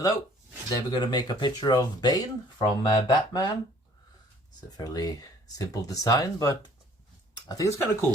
Hello, today we're going to make a picture of Bane from Batman. It's a fairly simple design, but I think it's kind of cool.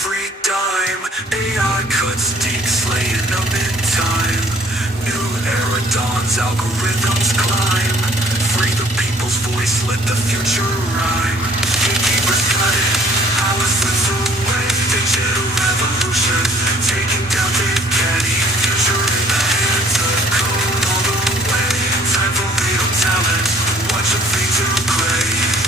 every dime. AI cuts deep, slaying them in time. New era dawns, algorithms climb. Free the people's voice, let the future rhyme. Gatekeepers cut it, hours slips away. Digital revolution, taking down Big Caddy. Future in the hands of code all the way. Time for real talent, watch them fade to gray.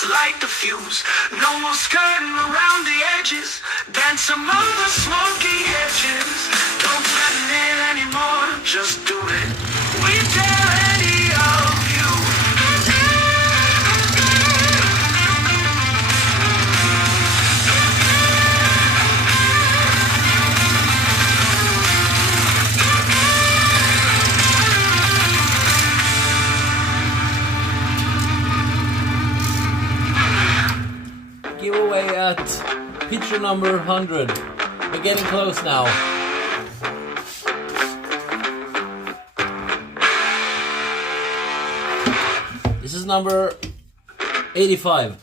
let's light the fuse. No more skirting around the edges, dance among the smoky edges. Don't threaten it anymore, just do it. We dare any of you. Giveaway at picture number 100. We're getting close now. This is number 85.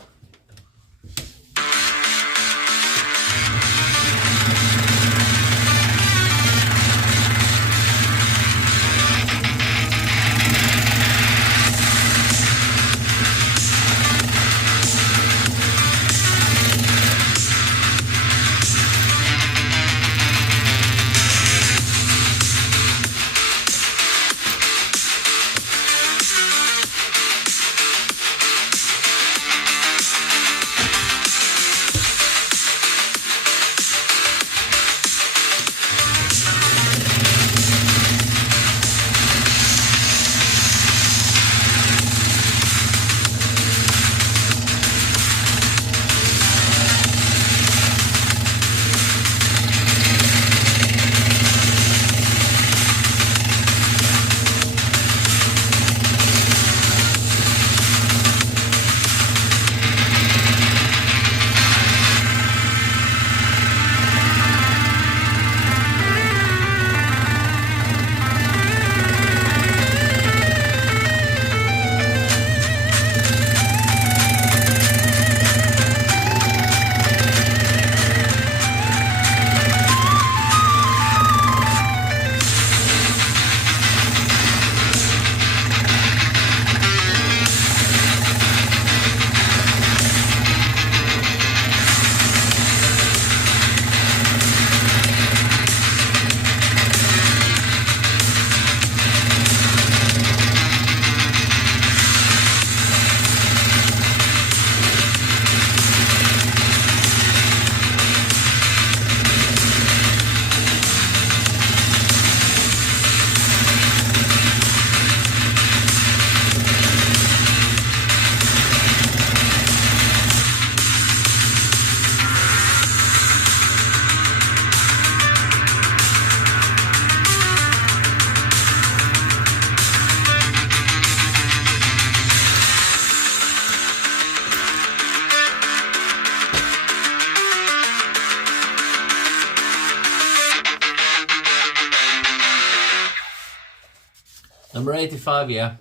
Number 85, yeah.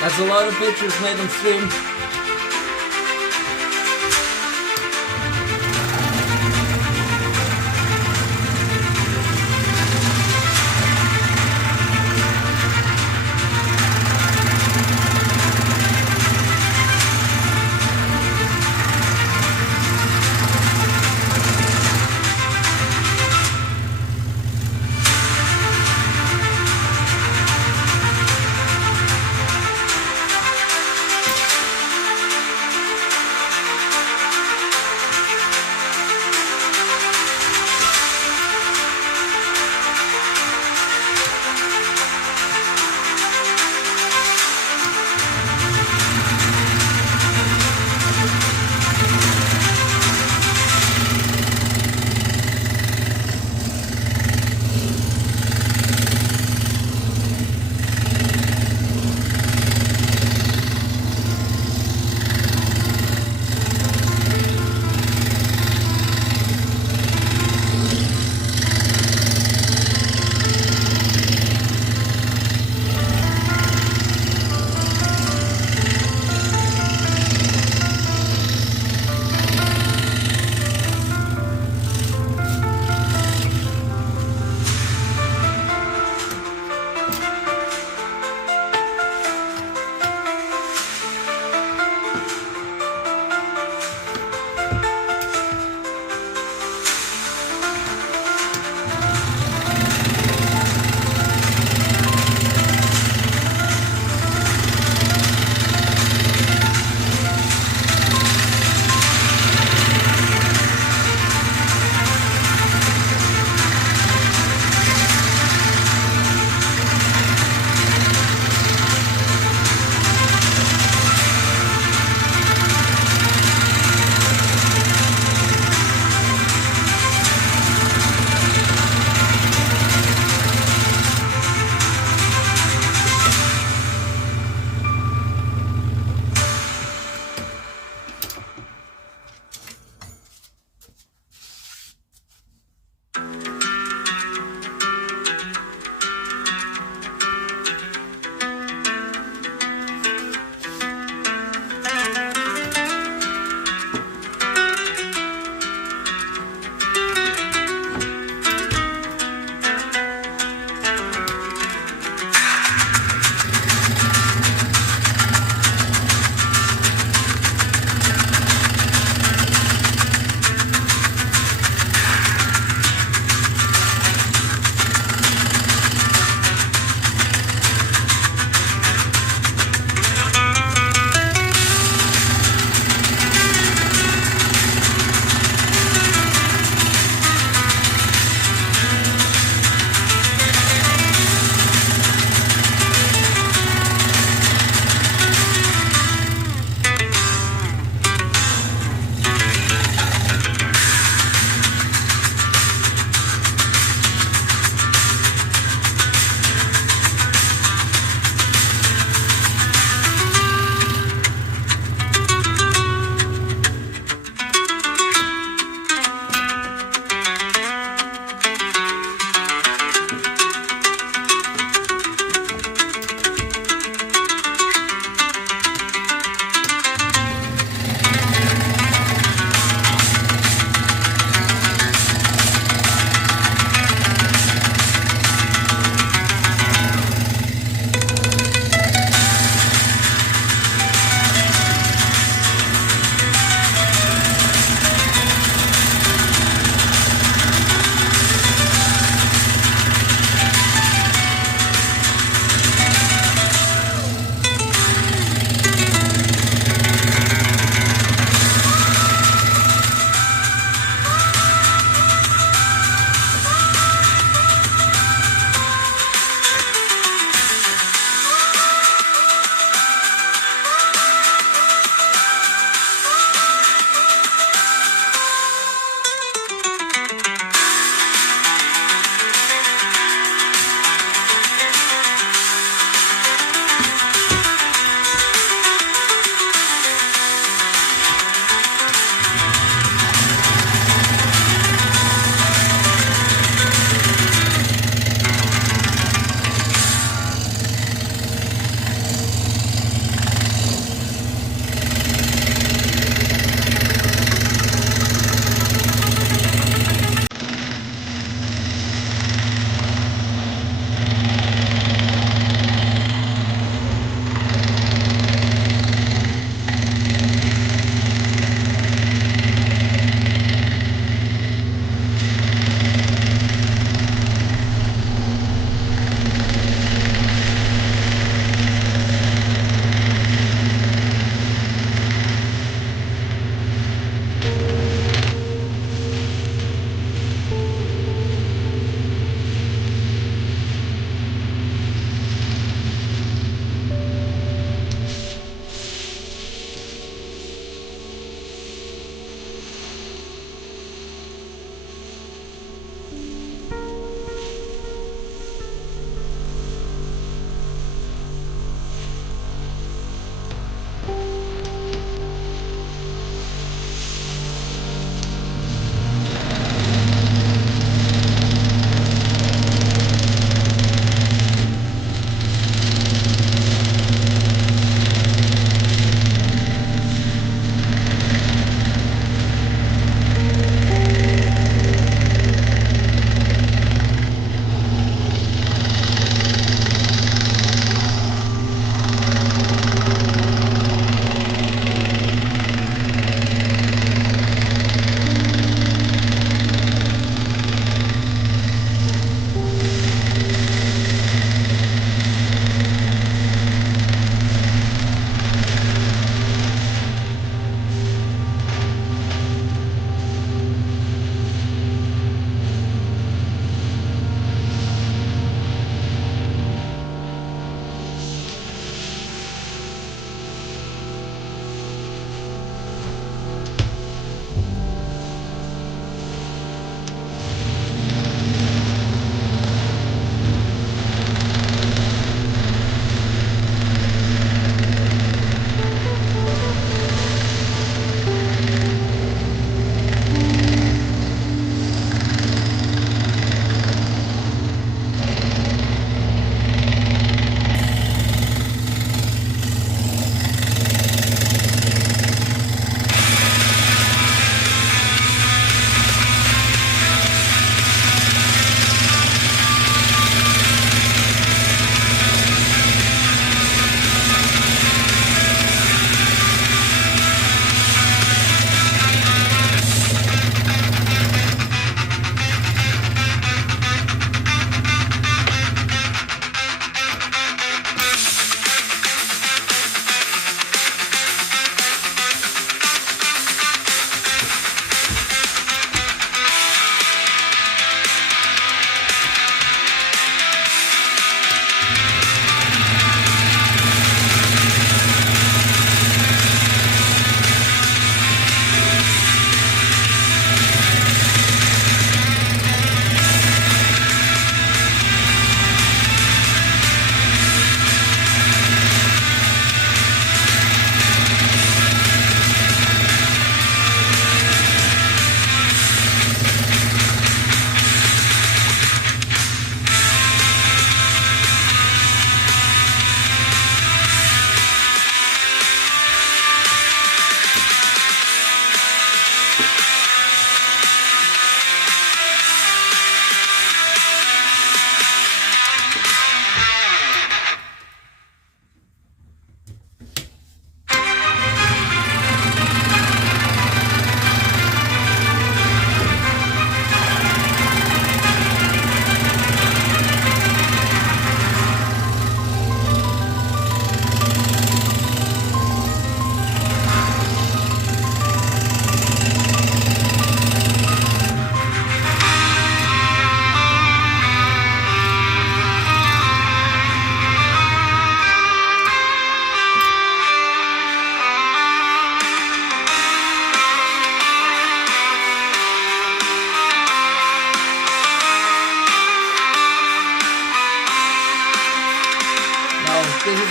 That's a lot of pictures made on stream.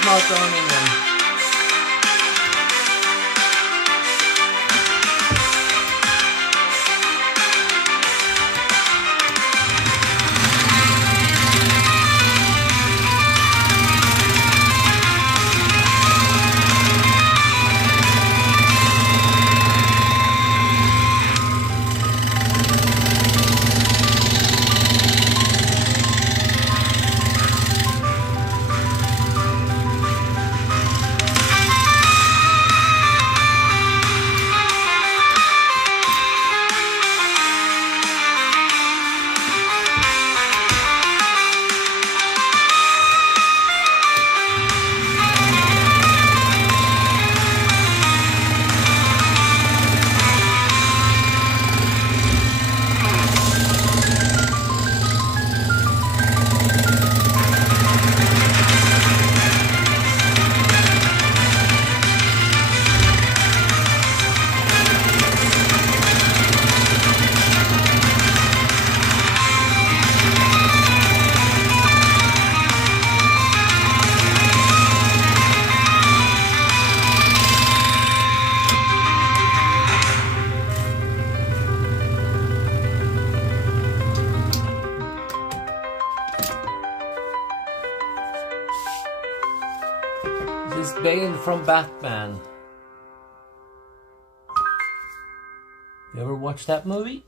not aluminium. This is Bane from Batman. You ever watched that movie?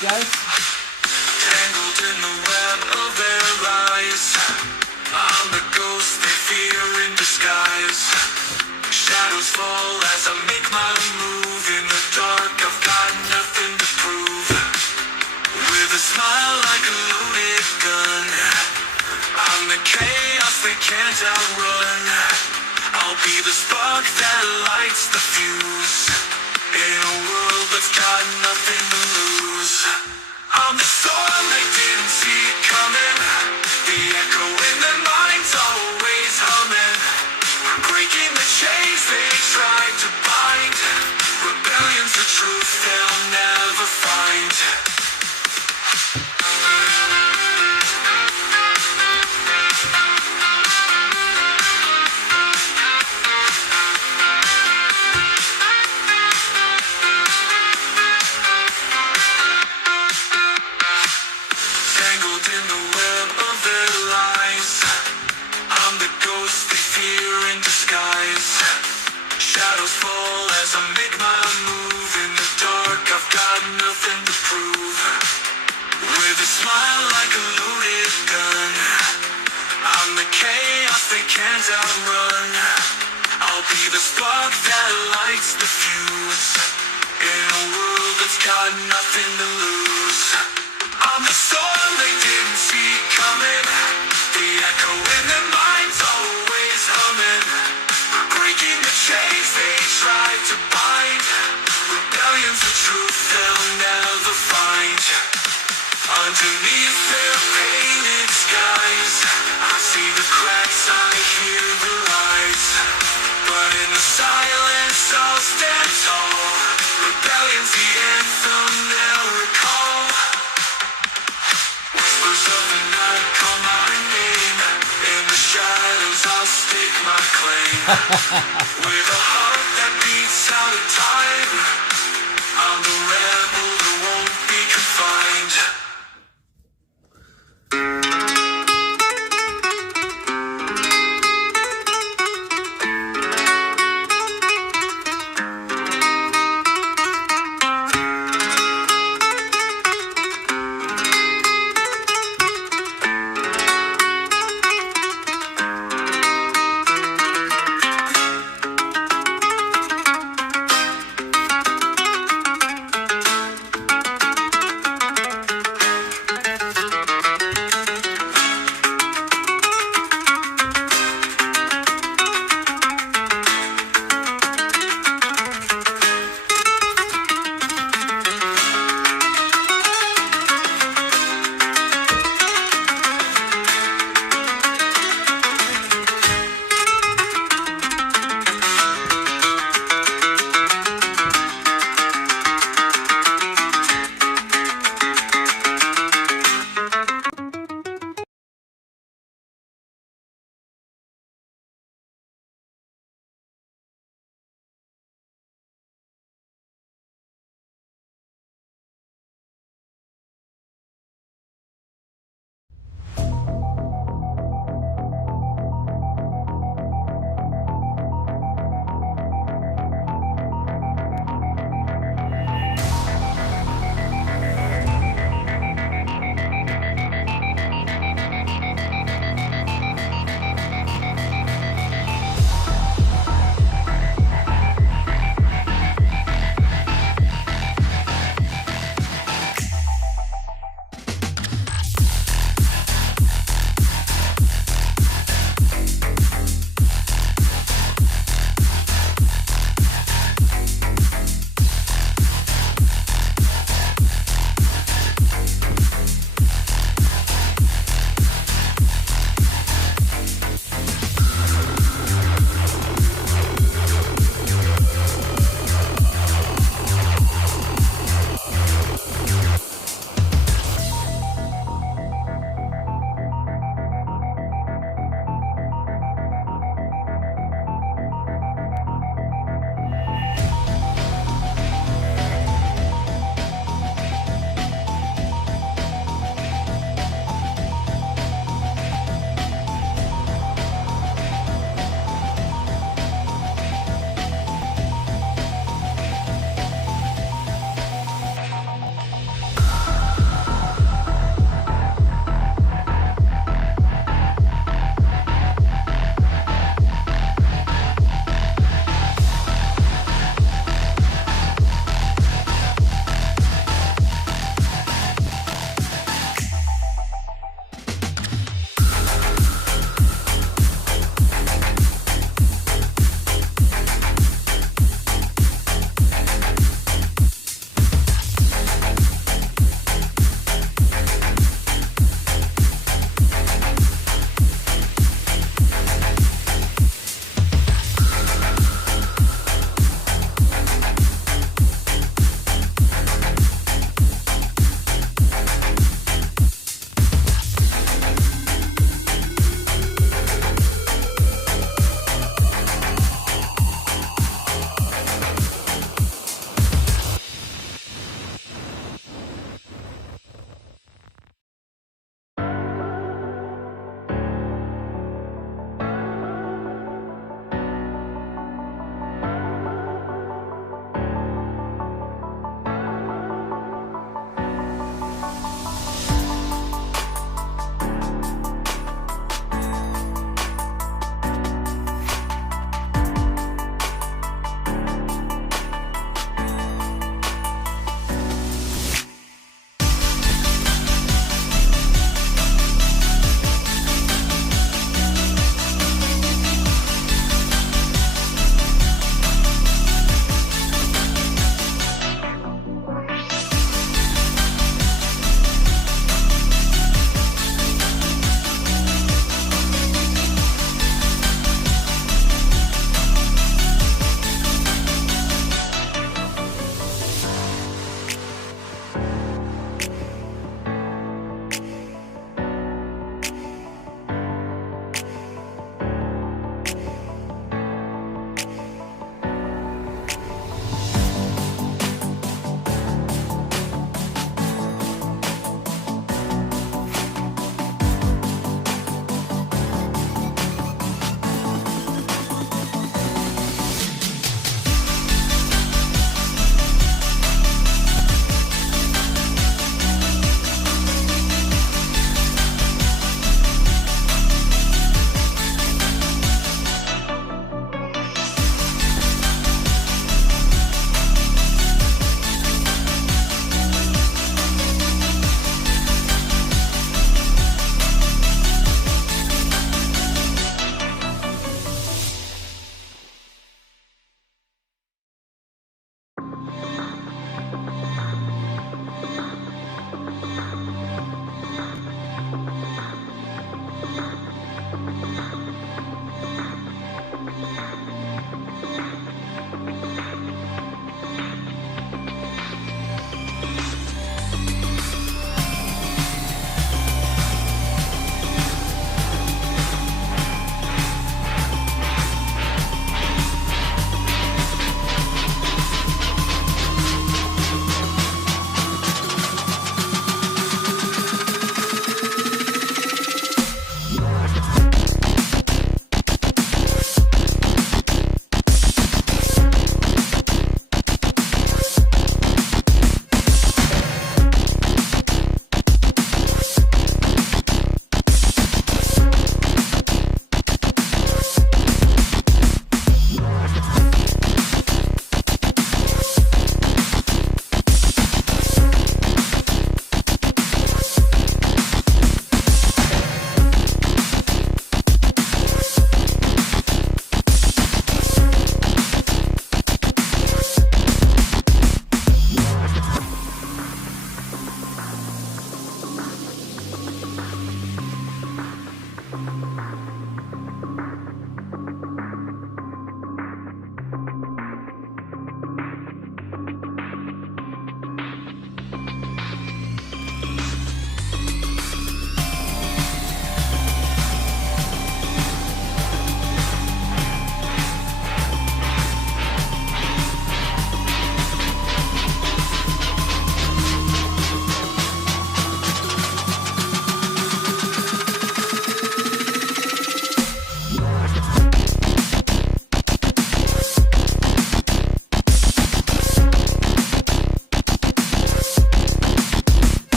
guys? Tangled in the web of their lies. I'm the ghost they fear in disguise. Shadows fall as I make my move. In the dark, I've got nothing to prove. With a smile like a loaded gun, I'm the chaos they can't outrun. I'll be the spark that lights the fuse. In a world that's got nothing to lose. I'm the storm they didn't see coming. The echo in their minds always humming. Breaking the chains they tried to bind. Rebellion's the truth they'll never find. Tangled in the web of their lies. I'm the ghost they fear in disguise. Shadows fall as I make my move. In the dark, I've got nothing to prove. With a smile like a loaded gun, I'm the chaos they can't outrun. I'll be the spark that lights the fuse. In a world that's got nothing to lose. I'm the storm they didn't see coming. The echo in their minds always humming. Breaking the chains they tried to bind. Rebellion's the truth they'll never find. Underneath their painted skies, I see the cracks, I hear the lies. But in the silence I'll stand tall. Rebellion's the anthem they'll recall. Whispers of the night call my name. In the shadows I'll stake my claim. With a heart that beats out of time, I'm the rebel who won't be confined.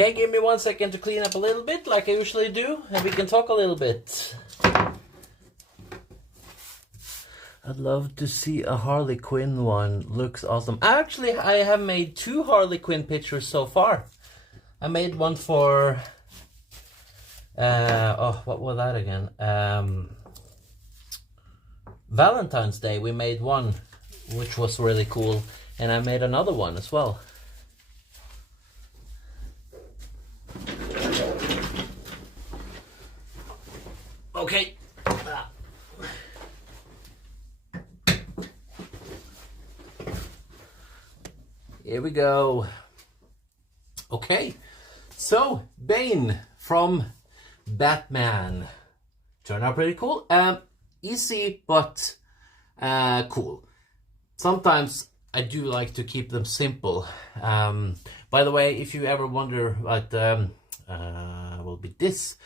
Okay, give me 1 second to clean up a little bit like I usually do, and we can talk a little bit. I'd love to see a Harley Quinn one. Looks awesome. Actually, I have made 2 Harley Quinn pictures so far. I made one for... what was that again? Valentine's Day. We made one, which was really cool. And I made another one as well. Okay. Here we go. Okay, so Bane from Batman turned out pretty cool. Easy but cool. Sometimes I do like to keep them simple. By the way, if you ever wonder what will be this,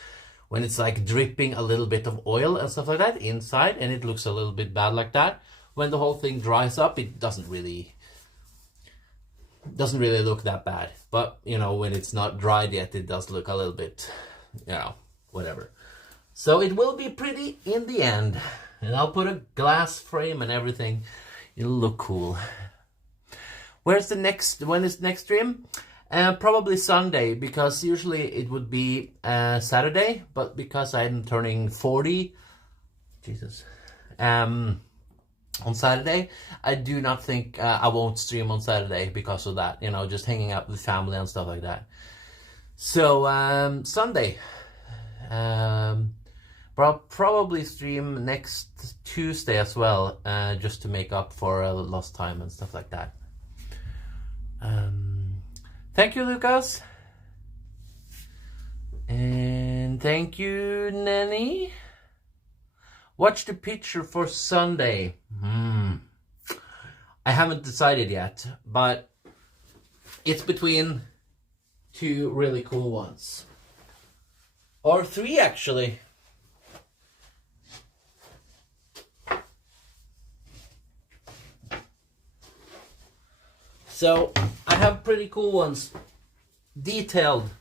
when it's like dripping a little bit of oil and stuff like that inside, and it looks a little bit bad like that, when the whole thing dries up, it doesn't really look that bad. But you know, when it's not dried yet, it does look a little bit, you know, whatever. So it will be pretty in the end, and I'll put a glass frame and everything. It'll look cool. When is the next stream? Probably Sunday, because usually it would be Saturday, but because I'm turning 40, on Saturday, I do not think I won't stream on Saturday because of that, you know, just hanging out with family and stuff like that. So Sunday, probably stream next Tuesday as well, just to make up for lost time and stuff like that. Thank you, Lucas, and thank you, Nanny. Watch the picture for Sunday. I haven't decided yet, but it's between 2 really cool ones. Or 3, actually. So, I have pretty cool ones. Detailed,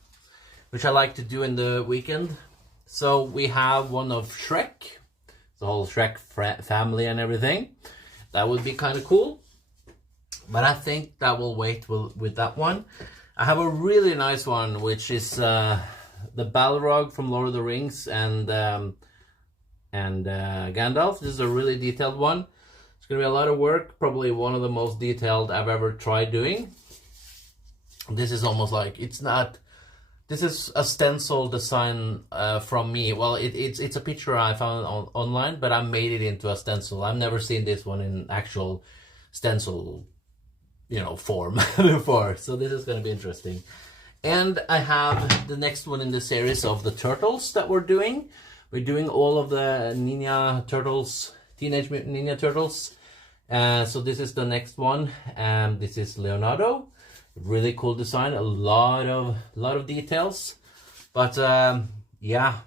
which I like to do in the weekend. So, we have one of Shrek. The whole Shrek family and everything. That would be kind of cool. But I think that will wait with that one. I have a really nice one, which is the Balrog from Lord of the Rings and Gandalf. This is a really detailed one. It's going to be a lot of work. Probably one of the most detailed I've ever tried doing. This is almost like, it's not... This is a stencil design from me. Well, it's a picture I found online, but I made it into a stencil. I've never seen this one in actual stencil, you know, form before. So this is going to be interesting. And I have the next one in the series of the turtles that we're doing. We're doing all of the Ninja Turtles, Teenage Mutant Ninja Turtles. So this is the next one. This is Leonardo. Really cool design, a lot of details, but yeah,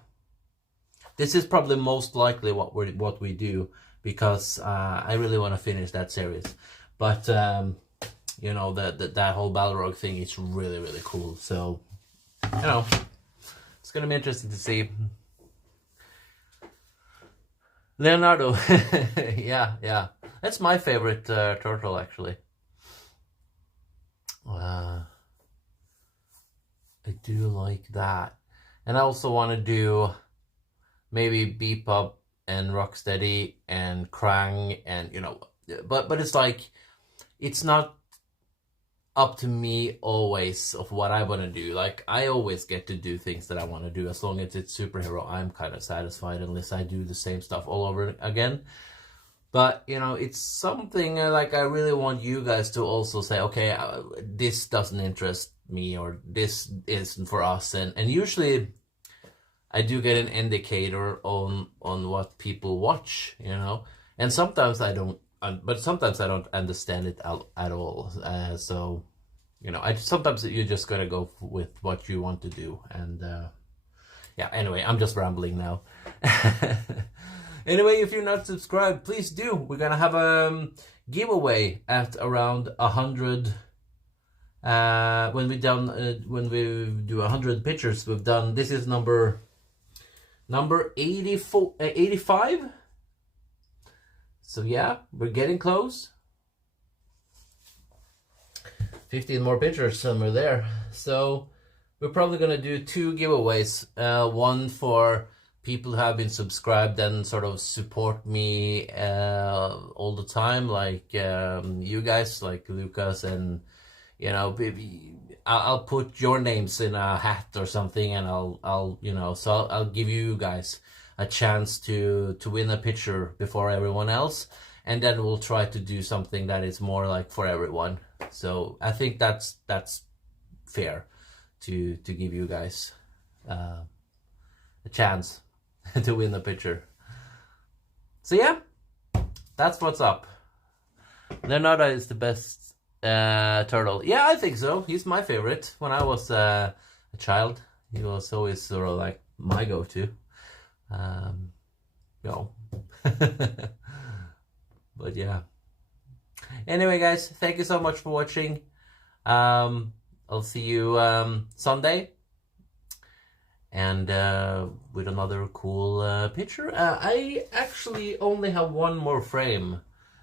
this is probably most likely what we do, because I really want to finish that series. But you know, that whole Balrog thing is really cool. So you know, it's gonna be interesting to see. Leonardo, yeah, that's my favorite turtle, actually. I do like that. And I also want to do maybe Beep Up and Rocksteady and Krang, and you know, but it's like, it's not up to me always of what I want to do. Like, I always get to do things that I want to do. As long as it's superhero, I'm kind of satisfied, unless I do the same stuff all over again. But, you know, it's something like I really want you guys to also say, okay, this doesn't interest me, or this isn't for us. And usually I do get an indicator on what people watch, you know. And sometimes I don't, but sometimes I don't understand it at all. So, you know, sometimes you just gotta go with what you want to do. And yeah, anyway, I'm just rambling now. Anyway, if you're not subscribed, please do. We're gonna have a giveaway at around 100 when we do 100 pictures, we've done, this is number 84, 85. So yeah, we're getting close. 15 more pictures somewhere there. So we're probably gonna do 2 giveaways. One for people who have been subscribed and sort of support me all the time, like you guys, like Lucas, and you know, I'll put your names in a hat or something, and I'll you know, so I'll give you guys a chance to win a picture before everyone else, and then we'll try to do something that is more like for everyone. So I think that's fair to give you guys a chance to win a picture. So yeah, that's what's up. Leonardo is the best turtle. Yeah, I think so. He's my favorite. When I was a child, he was always sort of like my go-to. No. But yeah. Anyway, guys, thank you so much for watching. I'll see you Sunday. And with another cool picture. I actually only have one more frame.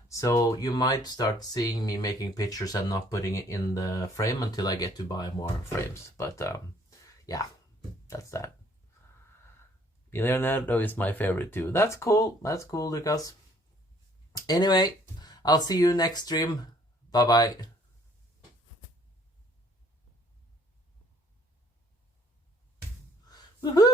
So you might start seeing me making pictures and not putting it in the frame until I get to buy more frames. But yeah, that's that. Leonardo is my favorite too. That's cool. That's cool, Lucas. Anyway, I'll see you next stream. Bye-bye. Woohoo!